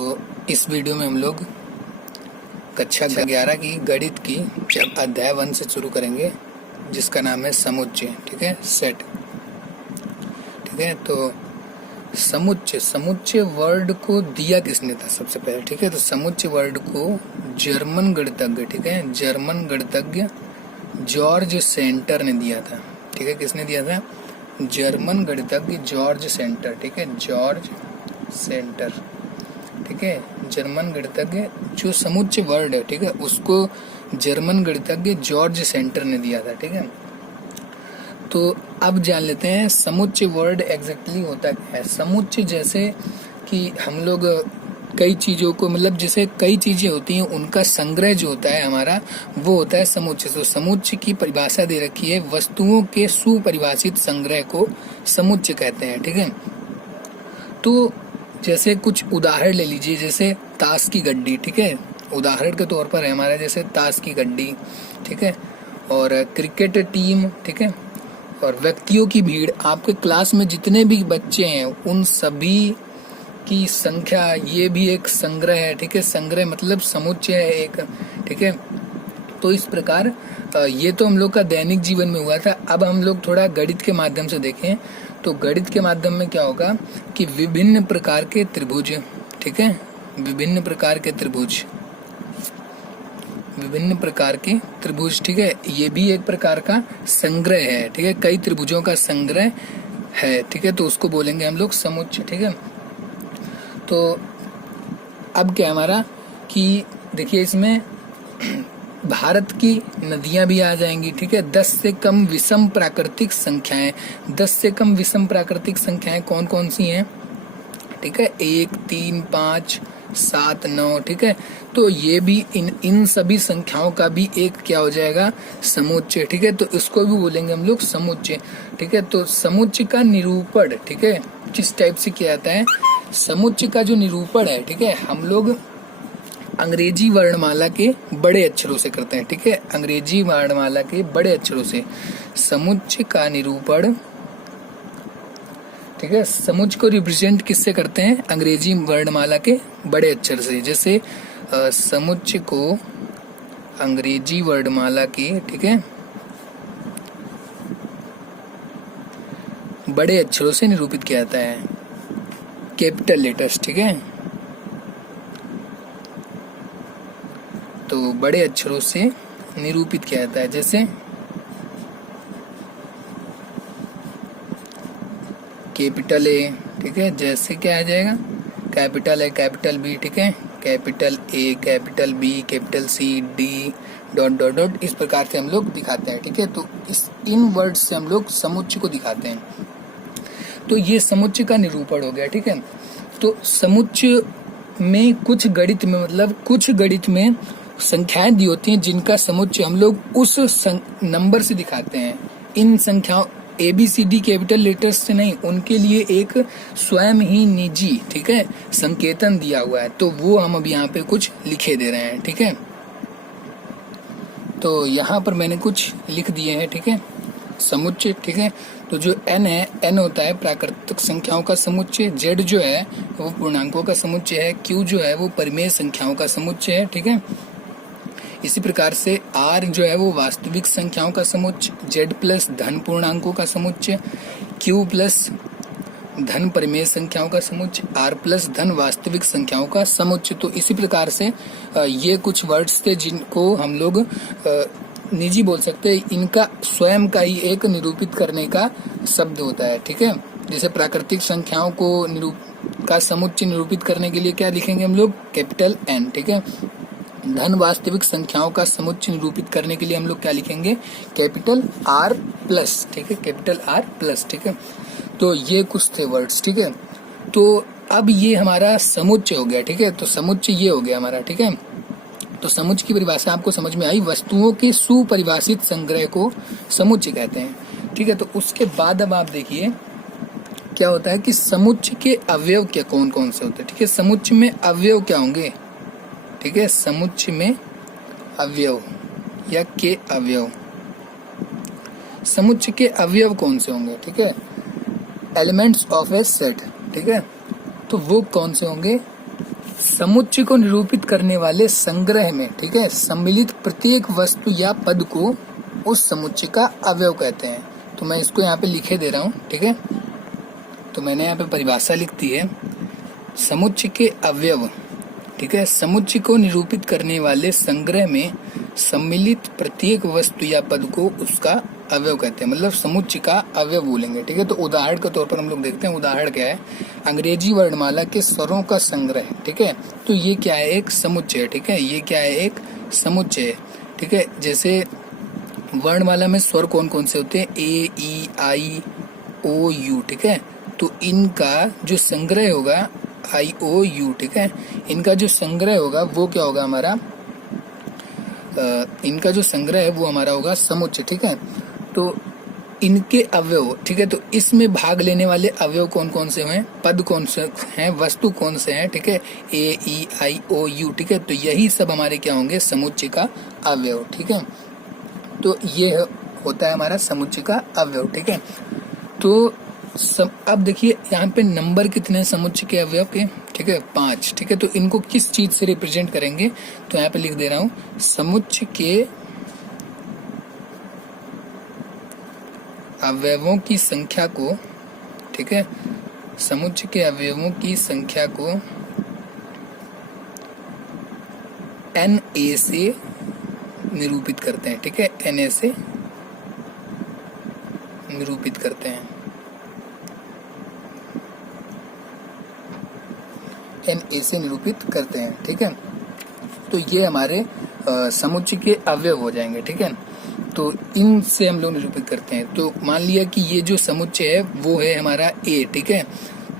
तो इस वीडियो में हम लोग कक्षा 11 की गणित की अध्याय 1 से शुरू करेंगे, जिसका नाम है समुच्चय। ठीक है, सेट। ठीक है, तो समुच्चय वर्ड को दिया किसने था सबसे पहले? ठीक है, तो समुच्चय वर्ड को जर्मन गणितज्ञ, ठीक है, जर्मन गणितज्ञ जॉर्ज सेंटर ने दिया था। ठीक है, किसने दिया था? जर्मन गणितज्ञ जॉर्ज सेंटर। ठीक है, जॉर्ज सेंटर। ठीक है, जर्मन गणितज्ञ जो समुच्चय वर्ड है, ठीक है, उसको जर्मन गणितज्ञ जॉर्ज सेंटर ने दिया था। ठीक है, तो अब जान लेते हैं समुच्चय वर्ड एग्जैक्टली होता क्या है। समुच्चय जैसे कि हम लोग कई चीजों को, मतलब जैसे कई चीजें होती हैं, उनका संग्रह जो होता है हमारा, वो होता है समुच्चय। तो समुच्चय की परिभाषा दे रखी है, वस्तुओं के सुपरिभाषित संग्रह को समुच्चय कहते हैं। ठीक है, तो जैसे कुछ उदाहरण ले लीजिए, जैसे ताश की गड्डी। ठीक है, उदाहरण के तौर पर है हमारा, जैसे ताश की गड्डी। ठीक है, और क्रिकेट टीम। ठीक है, और व्यक्तियों की भीड़। आपके क्लास में जितने भी बच्चे हैं उन सभी की संख्या, ये भी एक संग्रह है। ठीक है, संग्रह मतलब समुच्चय है एक। ठीक है, तो इस प्रकार ये तो हम लोग का दैनिक जीवन में हुआ था। अब हम लोग थोड़ा गणित के माध्यम से देखें, तो गणित के माध्यम में क्या होगा कि विभिन्न प्रकार के त्रिभुज। ठीक है, विभिन्न प्रकार के त्रिभुज, विभिन्न प्रकार के त्रिभुज। ठीक है, ये भी एक प्रकार का संग्रह है। ठीक है, कई त्रिभुजों का संग्रह है। ठीक है, तो उसको बोलेंगे हम लोग समुच्चय। ठीक है, तो अब क्या हमारा कि देखिए इसमें भारत की नदियां भी आ जाएंगी। ठीक है, 10 से कम विषम प्राकृतिक संख्याएं। 10 से कम विषम प्राकृतिक संख्याएं कौन कौन सी हैं? ठीक है, 1, 3, 5, 7, 9। ठीक है, तो ये भी इन सभी संख्याओं का भी एक क्या हो जाएगा? समुच्चय। ठीक है, तो इसको भी बोलेंगे हम लोग समुच्चय। ठीक है, तो समुच्चय का निरूपण, ठीक है, किस टाइप से किया जाता है? समुच्चय का जो निरूपण है, ठीक है, हम लोग अंग्रेजी वर्णमाला के बड़े अक्षरों से करते हैं। ठीक है, अंग्रेजी वर्णमाला के बड़े अक्षरों से समुच्चय का निरूपण। ठीक है, समुच्चय को रिप्रेजेंट किससे करते हैं? अंग्रेजी वर्णमाला के बड़े अक्षर से। जैसे समुच्चय को अंग्रेजी वर्णमाला के, ठीक है, बड़े अक्षरों से निरूपित किया जाता है, कैपिटल लेटर्स। ठीक है, तो बड़े अक्षरों से निरूपित किया जाता है। जैसे कैपिटल ए। ठीक है, जैसे क्या आ जाएगा? Capital A, capital B. ठीक है, capital A, capital B, capital C, D, dot dot dot, इस प्रकार से हम लोग दिखाते हैं। ठीक है, तो इन वर्ड्स से हम लोग समुच्चय को दिखाते हैं। तो ये समुच्चय का निरूपण हो गया। ठीक है, तो समुच्चय में कुछ गणित में, मतलब कुछ गणित में संख्याएं दी होती हैं, जिनका समुच्चय हम लोग उस नंबर से दिखाते हैं। इन संख्याओं ABCD कैपिटल लेटर्स से नहीं, उनके लिए एक स्वयं ही निजी, ठीक है, संकेतन दिया हुआ है। तो वो हम अब यहाँ पे कुछ लिखे दे रहे हैं। ठीक है, तो यहाँ पर मैंने कुछ लिख दिए हैं। ठीक है, समुच्चय। ठीक है, तो जो n है, n होता है प्राकृतिक संख्याओं का समुच्चय। z जो है वो पूर्णांकों का समुच्चय है। q जो है वो परिमेय संख्याओं का समुच्चय है। ठीक है, इसी प्रकार से r जो है वो वास्तविक संख्याओं का समुच्चय, z प्लस धन पूर्णांकों का समुच्चय, q प्लस धन परिमेय संख्याओं का समुच्चय, r प्लस धन वास्तविक संख्याओं का समुच्चय। तो इसी प्रकार से ये कुछ वर्ड्स थे जिनको हम लोग निजी बोल सकते हैं। इनका स्वयं का ही एक निरूपित करने का शब्द होता है। ठीक है, जैसे प्राकृतिक संख्याओं को का समुच्चय निरूपित करने के लिए क्या लिखेंगे हम लोग? Capital N। ठीक है, धन वास्तविक संख्याओं का समुच्चय निरूपित करने के लिए हम लोग क्या लिखेंगे? Capital R plus. ठीक है, कैपिटल R प्लस। ठीक है, तो ये कुछ थे वर्ड्स। ठीक है, तो अब ये हमारा समुच्चय हो गया। ठीक है, तो समुच्चय ये हो गया हमारा। ठीक है, तो समुच्चय की परिभाषा आपको समझ में आई। वस्तुओं के सुपरिभाषित संग्रह को समुच्चय कहते हैं। ठीक है, तो उसके बाद अब आप देखिए क्या होता है कि समुच्चय के अवयव क्या कौन कौन से होते हैं। ठीक है, समुच्चय में अवयव क्या होंगे? ठीक है, समुच्चय में अवयव या के अवयव, समुच्चय के अवयव कौन से होंगे? ठीक है, एलिमेंट्स ऑफ ए सेट। ठीक है, तो वो कौन से होंगे? समुच्चय को निरूपित करने वाले संग्रह में, ठीक है, सम्मिलित प्रत्येक वस्तु या पद को उस समुच्चय का अवयव कहते हैं। तो मैं इसको यहाँ पे लिखे दे रहा हूँ, ठीक है। तो मैंने यहाँ पे परिभाषा लिख दी है, समुच्चय के अवयव, ठीक है, समुच्चय को निरूपित करने वाले संग्रह में सम्मिलित प्रत्येक वस्तु या पद को उसका अवयव कहते हैं, मतलब समुच्चय का अवयव बोलेंगे, ठीक है। तो उदाहरण के तौर पर हम लोग देखते हैं, उदाहरण क्या है, अंग्रेजी वर्णमाला के स्वरों का संग्रह, ठीक है। तो ये क्या है, एक समुच्चय है, ठीक है, ये क्या है, एक समुच्चय है, ठीक है। जैसे वर्णमाला में स्वर कौन कौन से होते हैं, ए, ई, आई, ओ, यू, ठीक है। तो इनका जो संग्रह होगा, आई, ओ, यू, ठीक है, इनका जो संग्रह होगा वो क्या होगा हमारा, इनका जो संग्रह है वो हमारा होगा समुच्चय, ठीक है। तो इनके अवयव, ठीक है, तो इसमें भाग लेने वाले अवयव कौन कौन से हैं, पद कौन से हैं, वस्तु कौन से हैं, ठीक है, ए, ई, आई, ओ, यू, ठीक है। तो यही सब हमारे क्या होंगे, समुच्चय का अवयव, ठीक है। तो ये होता है हमारा समुच्चय का अवयव, ठीक है। तो अब देखिए यहाँ पे नंबर कितने समुच्चय के अवयव के, ठीक है, 5, ठीक है। तो इनको किस चीज से रिप्रेजेंट करेंगे, तो यहाँ पे लिख दे रहा हूँ, समुच्चय के अवयवों की संख्या को, ठीक है, समुच्चय के अवयवों की संख्या को Na से निरूपित करते हैं, ठीक है, Na से निरूपित करते हैं, Na से निरूपित करते हैं, ठीक है। तो ये हमारे समुच्चय के अवयव हो जाएंगे, ठीक है। तो इनसे हम लोग निरूपित करते हैं। तो मान लिया कि ये जो समुच्चय है वो है हमारा A, ठीक है।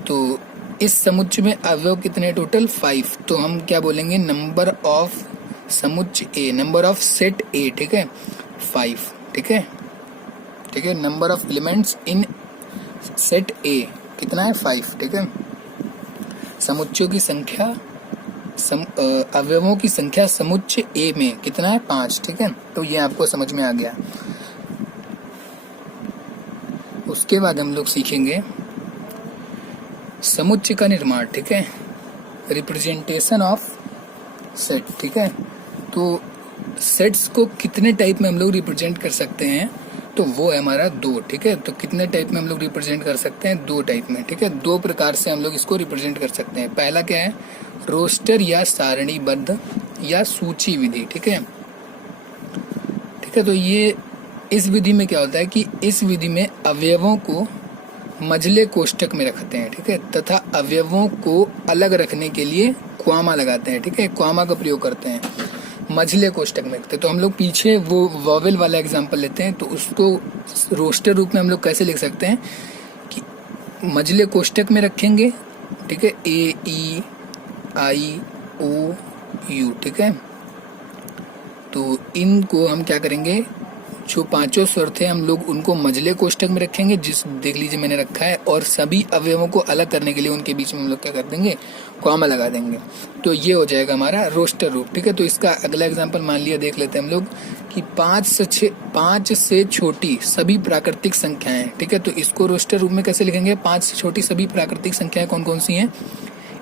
तो इस समुच्चय में अवयव कितने, टोटल 5। तो हम क्या बोलेंगे, नंबर ऑफ समुच्चय A, number of set A, ठीक है, 5, ठीक है, ठीक है। Number of elements in set A कितना है, 5, ठीक है। समुच्चयों की संख्या, अवयवों की संख्या समुच्चय A में कितना है, 5, ठीक है। तो ये आपको समझ में आ गया। उसके बाद हम लोग सीखेंगे समुच्चय का निर्माण, ठीक है, रिप्रेजेंटेशन ऑफ सेट, ठीक है। तो सेट्स को कितने टाइप में हम लोग रिप्रेजेंट कर सकते हैं, तो वो है हमारा 2, ठीक है। तो कितने टाइप में हम लोग रिप्रेजेंट कर सकते हैं, 2 टाइप में, ठीक है। 2 प्रकार से हम लोग इसको रिप्रेजेंट कर सकते हैं। पहला क्या है, रोस्टर या सारणीबद्ध या सूची विधि, ठीक है, ठीक है। तो ये इस विधि में क्या होता है कि इस विधि में अवयवों को मझले कोष्ठक में रखते हैं, ठीक है, तथा अवयवों को अलग रखने के लिए क्वामा लगाते हैं, ठीक है, क्वामा का प्रयोग करते हैं, मझले कोष्ठक में रखते हैं। तो हम लोग पीछे वो वॉवेल वाला एग्जांपल लेते हैं, तो उसको रोस्टर रूप में हम लोग कैसे लिख सकते हैं कि मझले कोष्ठक में रखेंगे, ठीक है, ए, ई, आई, ओ, यू, ठीक है। तो इनको हम क्या करेंगे, जो 5 स्वर थे हम लोग उनको मझले कोष्ठक में रखेंगे, जिस देख लीजिए मैंने रखा है, और सभी अवयवों को अलग करने के लिए उनके बीच में हम लोग क्या कर देंगे, कॉमा लगा देंगे। तो ये हो जाएगा हमारा रोस्टर रूप, ठीक है। तो इसका अगला एग्जांपल मान लिया, देख लेते हैं हम लोग कि 5 से छोटी सभी प्राकृतिक संख्याएं, ठीक है। तो इसको रोस्टर रूप में कैसे लिखेंगे, 5 से छोटी सभी प्राकृतिक संख्याएं कौन कौन सी हैं,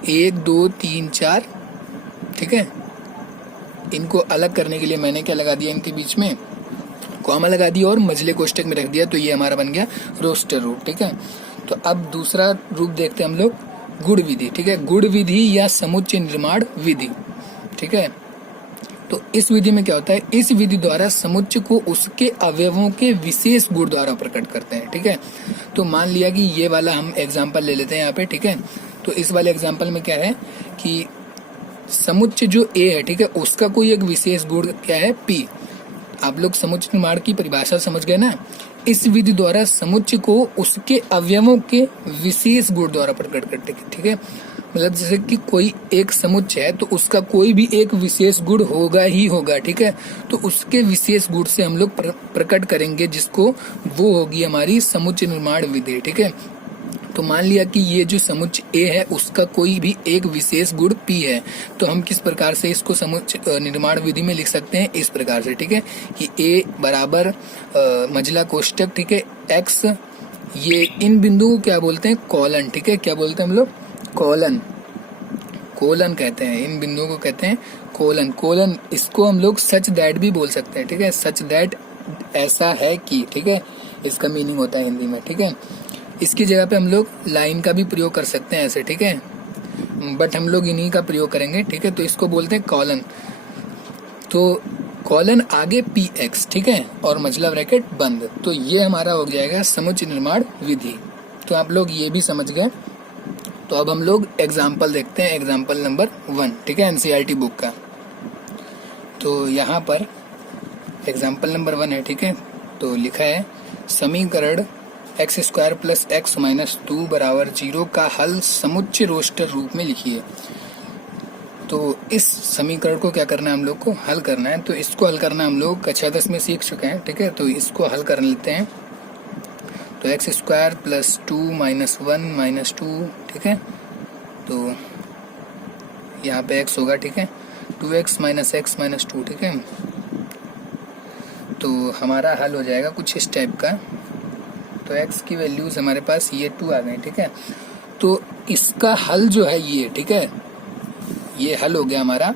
1, 2, 3, 4, ठीक है। इनको अलग करने के लिए मैंने क्या लगा दिया, इनके बीच में कॉमा लगा दिया और मझले कोष्ठक में रख दिया। तो ये हमारा बन गया रोस्टर रूप, ठीक है। तो अब दूसरा रूप देखते हैं हम लोग, गुण विधि, ठीक है, गुण विधि या समुच्चय निर्माण विधि, ठीक है। तो इस विधि में क्या होता है, इस विधि द्वारा समुच्चय को उसके अवयवों के विशेष गुण द्वारा प्रकट करते हैं, ठीक है। तो मान लिया कि ये वाला हम एग्जाम्पल ले लेते हैं यहाँ पे, ठीक है। तो इस वाले एग्जाम्पल में क्या है कि समुच्चय जो A है, ठीक है, उसका कोई एक विशेष गुण क्या है, P। आप लोग समुच्चय निर्माण की परिभाषा समझ गए ना। इस विधि द्वारा समुच्चय को उसके अवयवों के विशेष गुण द्वारा प्रकट करते हैं, ठीक है। मतलब जैसे कि कोई एक समुच्चय है तो उसका कोई भी एक विशेष गुण होगा ही होगा, ठीक है। तो उसके विशेष गुण से हम लोग प्रकट करेंगे, जिसको वो होगी हमारी समुच्चय निर्माण विधि, ठीक है। तो मान लिया कि ये जो समुच्चय A है उसका कोई भी एक विशेष गुण P है, तो हम किस प्रकार से इसको समुच्चय निर्माण विधि में लिख सकते हैं, इस प्रकार से, ठीक है, कि A बराबर मझला कोष्ठक, ठीक है, X, ये इन बिंदुओं को क्या बोलते हैं, कॉलन, ठीक है, क्या बोलते हैं हम लोग, कॉलन। कोलन कहते हैं, इन बिंदुओं को कहते हैं कोलन। कोलन इसको हम लोग सच दैट भी बोल सकते हैं, ठीक है, सच दैट ऐसा है कि, ठीक है, इसका मीनिंग होता है हिंदी में, ठीक है। इसकी जगह पे हम लोग लाइन का भी प्रयोग कर सकते हैं ऐसे, ठीक है, बट हम लोग इन्हीं का प्रयोग करेंगे, ठीक है। तो इसको बोलते हैं कॉलन। तो कॉलन आगे पी एक्स, ठीक है, और मझला ब्रैकेट बंद। तो ये हमारा हो जाएगा समुच्चय निर्माण विधि। तो आप लोग ये भी समझ गए। तो अब हम लोग एग्जाम्पल देखते हैं, एग्जाम्पल नंबर 1, ठीक है, एनसीईआरटी बुक का। तो यहाँ पर एग्जाम्पल नंबर 1 है, ठीक है। तो लिखा है समीकरण x square plus x minus 2 बराबर 0 का हल समुच्चय रोस्टर रूप में लिखिए। तो इस समीकरण को क्या करना है, हम लोग को हल करना है। तो इसको हल करना हम लोग कक्षा 10 में सीख चुके हैं, ठीक है। तो इसको हल कर लेते हैं। तो x square plus 2 minus 1 minus 2, ठीक है। तो यहाँ पे x होगा, ठीक है, 2x माइनस एक्स माइनस 2, ठीक है। तो हमारा हल हो जाएगा कुछ इस टाइप का। तो x की वैल्यूज हमारे पास ये 2 आ गए, ठीक है। तो इसका हल जो है ये, ठीक है, ये हल हो गया हमारा।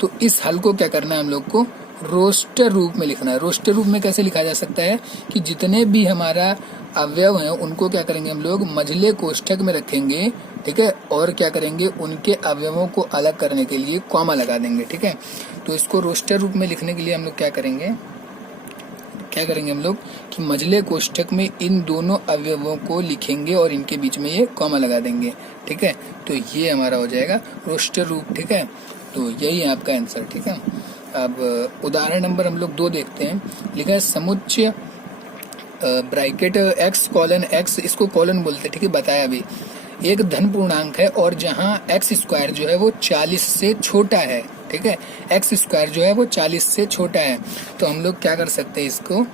तो इस हल को क्या करना है, हम लोग को रोस्टर रूप में लिखना है। रोस्टर रूप में कैसे लिखा जा सकता है कि जितने भी हमारा अवयव हैं उनको क्या करेंगे, हम लोग मझले कोष्ठक में रखेंगे, ठीक है, और क्या करेंगे, उनके अवयवों को अलग करने के लिए कॉमा लगा देंगे, ठीक है। तो इसको रोस्टर रूप में लिखने के लिए हम लोग क्या करेंगे हम लोग कि मझले कोष्ठक में इन दोनों अवयवों को लिखेंगे और इनके बीच में ये कॉमा लगा देंगे, ठीक है। तो ये हमारा हो जाएगा रोस्टर रूप, ठीक है। तो यही है आपका आंसर, ठीक है। अब उदाहरण नंबर हम लोग 2 देखते हैं। लिखा है समुच्चय ब्रैकेट एक्स कॉलन एक्स, इसको कॉलन बोलते हैं, ठीक है, बताया अभी। एक धन पूर्णांक है और जहां एक्स स्क्वायर जो है वो 40 से छोटा है, ठीक है, एक्स स्क्वायर जो है वो 40 से छोटा है। तो हम लोग क्या कर सकते हैं, इसको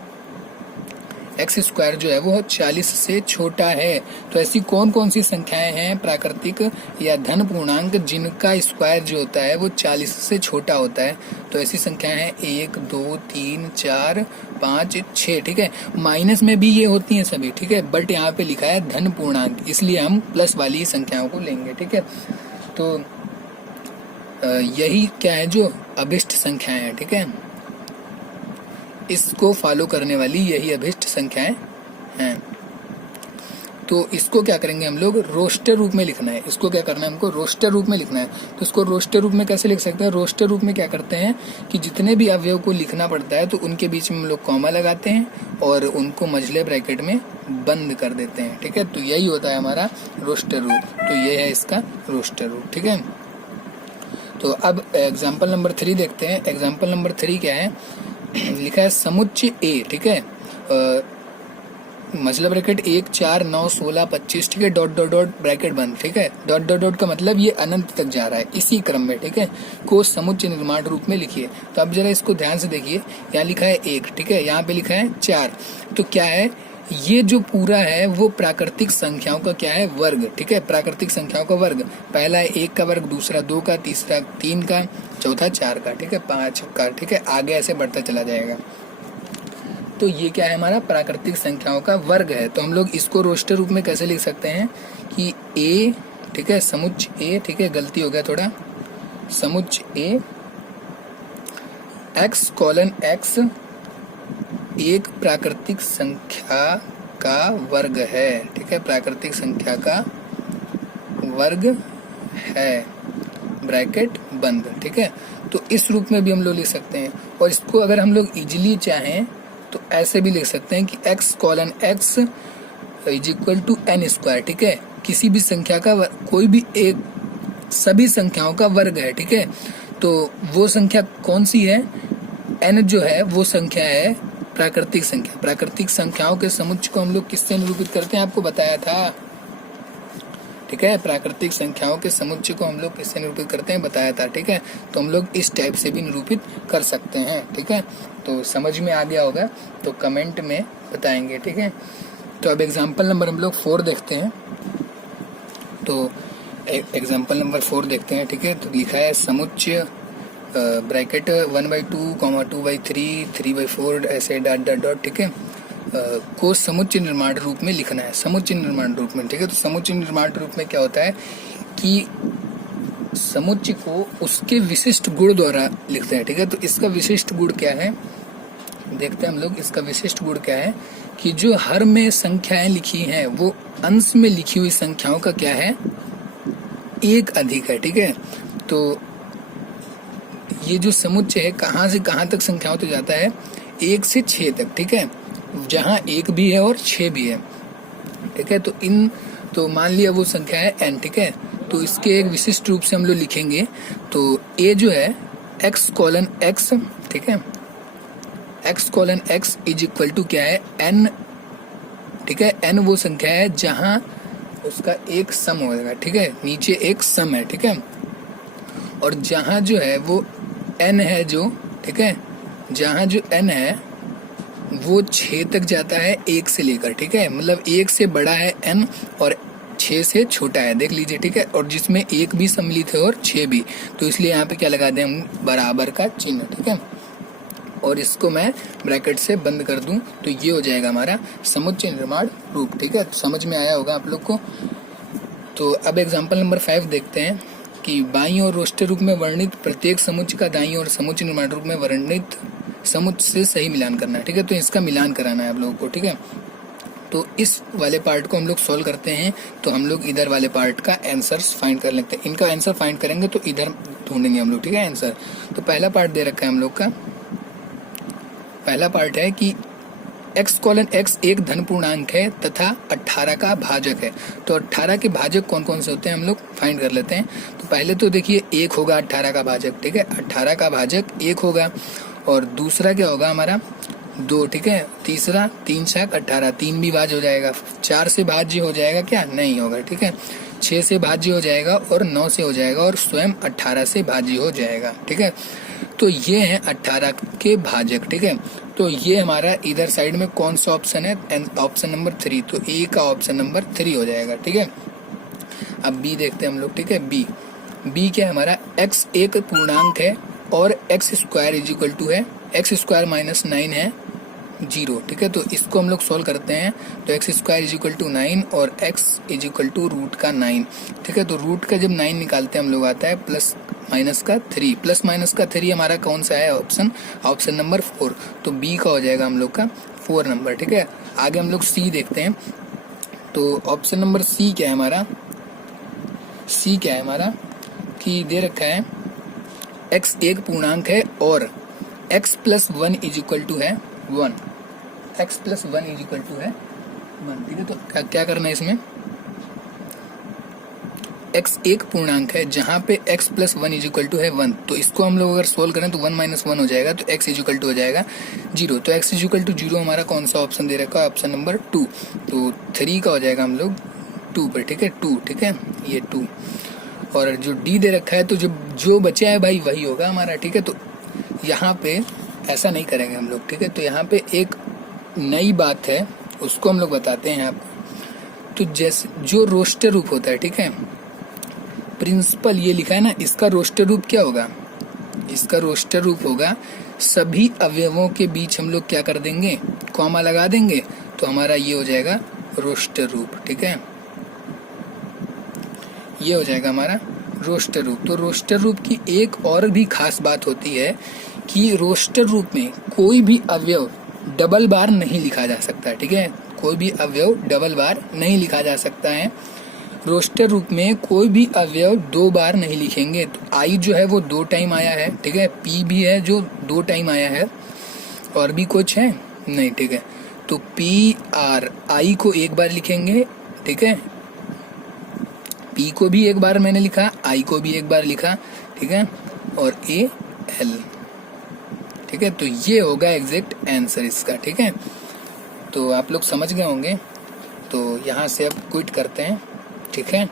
एक्स स्क्वायर जो है वो 40 से छोटा है। तो ऐसी कौन कौन सी संख्याएं हैं प्राकृतिक या धन पूर्णांक जिनका स्क्वायर जो होता है वो 40 से छोटा होता है। तो ऐसी संख्याएं हैं 1 2 3 4 5 6, ठीक है। माइनस में भी ये होती हैं सभी, ठीक है, बट यहाँ पे लिखा है धन पूर्णांक, इसलिए हम प्लस वाली संख्याओं को लेंगे, ठीक है। तो यही क्या है, जो अभिष्ट संख्याएं हैं, ठीक है, इसको फॉलो करने वाली यही अभिष्ट संख्याएं हैं। तो इसको क्या करेंगे हम लोग, रोस्टर रूप में लिखना है। इसको क्या करना है, हमको रोस्टर रूप में लिखना है। तो इसको रोस्टर रूप में कैसे लिख सकते हैं, रोस्टर रूप में क्या करते हैं कि जितने भी अवयव को लिखना पड़ता है तो उनके बीच में हम लोग कॉमा लगाते हैं और उनको मझले ब्रैकेट में बंद कर देते हैं, ठीक है। तो यही होता है हमारा रोस्टर रूप। तो ये है इसका रोस्टर रूप, ठीक है। तो अब एग्जाम्पल नंबर 3 देखते हैं। एग्जाम्पल नंबर 3 क्या है, लिखा है समुच्चय ए, ठीक है, मझला ब्रैकेट 1 4 9 16 25, ठीक है, डॉट डॉट डॉट ब्रैकेट बंद, ठीक है। डॉट डॉट डॉट का मतलब ये अनंत तक जा रहा है इसी क्रम में, ठीक है, को समुच्चय निर्माण रूप में लिखिए। तो अब जरा इसको ध्यान से देखिए, यहाँ लिखा है 1, ठीक है, यहाँ पे लिखा है 4। तो क्या है, ये जो पूरा है वो प्राकृतिक संख्याओं का क्या है, वर्ग, ठीक है, प्राकृतिक संख्याओं का वर्ग। पहला है 1 का वर्ग, दूसरा 2 का, तीसरा 3 का, चौथा 4 का, ठीक है, 5 का, ठीक है, आगे ऐसे बढ़ता चला जाएगा। तो ये क्या है, हमारा प्राकृतिक संख्याओं का वर्ग है। तो हम लोग इसको रोस्टर रूप में कैसे लिख सकते हैं कि ए, ठीक है, समुच्चय ए, ठीक है, गलती हो गया थोड़ा, समुच्चय ए एक्स कॉलन एक्स एक प्राकृतिक संख्या का वर्ग है, ठीक है, प्राकृतिक संख्या का वर्ग है, ब्रैकेट बंद, ठीक है। तो इस रूप में भी हम लोग लिख सकते हैं। और इसको अगर हम लोग इजीली चाहें तो ऐसे भी लिख सकते हैं कि x colon x is equal to n square, ठीक है, किसी भी संख्या का कोई भी एक, सभी संख्याओं का वर्ग है, ठीक है। तो वो संख्या कौन सी है, n जो है वो संख्या है प्राकृतिक संख्या। प्राकृतिक संख्याओं के समुच्चय को हम लोग किससे निरूपित करते हैं, आपको बताया था, ठीक है, प्राकृतिक संख्याओं के समुच्चय को हम लोग किससे निरूपित करते हैं, बताया था, ठीक है। तो हम लोग इस टाइप से भी निरूपित कर सकते हैं, ठीक है। तो समझ में आ गया होगा तो कमेंट में बताएंगे, ठीक है। तो अब एग्जाम्पल नंबर हम लोग 4 देखते हैं। तो एग्जाम्पल नंबर 4 देखते हैं, ठीक है। तो लिखा है समुच्चय ब्रैकेट 1/2, 2/3, 3/4 ऐसे डॉट डॉट डॉट, ठीक है, को समुच्चय निर्माण रूप में लिखना है, समुच्चय निर्माण रूप में, ठीक है। तो समुच्चय निर्माण रूप में क्या होता है कि समुच्चय को उसके विशिष्ट गुण द्वारा लिखते हैं, ठीक है। तो इसका विशिष्ट गुण क्या है, देखते हैं हम लोग। इसका विशिष्ट गुण क्या है कि जो हर में संख्याएं लिखी हैं वो अंश में लिखी हुई संख्याओं का क्या है, एक अधिक है, ठीक है। तो ये जो समुच्चय है कहाँ से कहाँ तक संख्याओं तक जाता है, 1 से 6 तक, ठीक है, जहाँ 1 भी है और 6 भी है, ठीक है। तो मान लिया वो संख्या है n, ठीक है। तो इसके एक विशिष्ट रूप से हम लोग लिखेंगे। तो a जो है x:x, ठीक है, x:x इज इक्वल टू क्या है, n, ठीक है। n वो संख्या है जहां उसका एक सम होगा, ठीक है, नीचे एक सम है, ठीक है। और जहां जो है वो n है जो, ठीक है, जहां जो n है वो 6 तक जाता है 1 से लेकर, ठीक है। मतलब 1 से बड़ा है n और 6 से छोटा है, देख लीजिए, ठीक है। और जिसमें 1 भी सम्मिलित है और 6 भी, तो इसलिए यहाँ पे क्या लगा दें हम, बराबर का चिन्ह, ठीक है। और इसको मैं ब्रैकेट से बंद कर दूं तो ये हो जाएगा हमारा समुच्चय निर्माण रूप, ठीक है। तो समझ में आया होगा आप लोग को। तो अब एग्जाम्पल नंबर 5 देखते हैं कि बाईं और रोस्टर रूप में वर्णित प्रत्येक समुच्चय का दाईं और समुच्चय निर्माण रूप में वर्णित समुच्चय से सही मिलान करना है, ठीक है। तो इसका मिलान कराना है आप लोगों को, ठीक है। तो इस वाले पार्ट को हम लोग सॉल्व करते हैं, तो हम लोग इधर वाले पार्ट का आंसर फाइंड कर लेते हैं। इनका आंसर फाइंड करेंगे तो इधर ढूंढेंगे हम लोग, ठीक है, आंसर। तो पहला पार्ट दे रखा है हम लोग का, पहला पार्ट है कि x:x एक धन पूर्णांक है तथा 18 का भाजक है। तो 18 के भाजक कौन कौन से होते हैं हम लोग फाइंड कर लेते हैं। तो पहले तो देखिए 1 होगा 18 का भाजक, ठीक है, 18 का भाजक 1 होगा। और दूसरा क्या होगा हमारा 2, ठीक है। तीसरा 3 छक 18, 3 भी भाज्य हो जाएगा। 4 से भाज्य हो जाएगा क्या, नहीं होगा, ठीक है। 6 से भाज्य हो जाएगा और 9 से हो जाएगा और स्वयं 18 से भाज्य हो जाएगा, ठीक है। तो ये है 18 के भाजक, ठीक है। तो ये हमारा इधर साइड में कौन सा ऑप्शन है, ऑप्शन नंबर 3। तो ए का ऑप्शन नंबर 3 हो जाएगा, ठीक है। अब बी देखते हैं हम लोग, ठीक है। बी क्या है हमारा, x एक पूर्णांक है और x² इज इक्वल टू है x² - 9 है 0, ठीक है। तो इसको हम लोग सोल्व करते हैं। तो x² इज इक्वल टू 9 और x is equal to root का 9, ठीक है। तो रूट का जब 9 निकालते हैं हम लोग आता है प्लस माइनस का 3, प्लस माइनस का 3 हमारा कौन सा है ऑप्शन नंबर 4। तो बी का हो जाएगा हम लोग का 4 नंबर, ठीक है। आगे हम लोग सी देखते हैं। तो ऑप्शन नंबर सी क्या है हमारा, सी क्या है हमारा कि दे रखा है x एक पूर्णांक है और x+1 इज इक्वल टू है 1, x+1 इज इक्वल टू है 1, ठीक है। तो क्या करना है इसमें, x एक पूर्णांक है जहां पे x+1 इज इक्वल टू है 1। तो इसको हम लोग अगर सोल्व करें तो 1 - 1 हो जाएगा, तो x इज इक्वल टू हो जाएगा 0। तो x इज इक्वल टू 0 हमारा कौन सा ऑप्शन दे रखा है, ऑप्शन नंबर 2। तो 3 का हो जाएगा हम लोग 2 पर, ठीक है, 2, ठीक है, ये 2। और जो डी दे रखा है तो जो बचा है भाई वही होगा हमारा, ठीक है। तो यहाँ पे ऐसा नहीं करेंगे हम लोग, ठीक है। तो यहाँ पे एक नई बात है उसको हम लोग बताते हैं आपको। तो जैसे जो रोस्टर रूप होता है, ठीक है, प्रिंसिपल ये लिखा है ना, इसका रोस्टर रूप क्या होगा, इसका रोस्टर रूप होगा सभी अवयवों के बीच हम लोग क्या कर देंगे, कॉमा लगा देंगे। तो हमारा ये हो जाएगा रोस्टर रूप, ठीक है, ये हो जाएगा हमारा रोस्टर रूप। तो रोस्टर रूप की एक और भी खास बात होती है कि रोस्टर रूप में कोई भी अवयव डबल बार नहीं लिखा जा सकता है, ठीक है। कोई भी अवयव डबल बार नहीं लिखा जा सकता है। रोस्टर रूप में कोई भी अवयव 2 बार नहीं लिखेंगे। तो आई जो है वो 2 टाइम आया है, ठीक है, पी भी है जो 2 टाइम आया है, और भी कुछ है नहीं, ठीक है। तो पी आर, आई को 1 बार लिखेंगे, ठीक है, पी को भी 1 बार मैंने लिखा, आई को भी 1 बार लिखा, ठीक है, और ए एल, ठीक है। तो ये होगा एग्जैक्ट आंसर इसका, ठीक है। तो आप लोग समझ गए होंगे। तो यहाँ से अब क्विट करते हैं, ठीक है।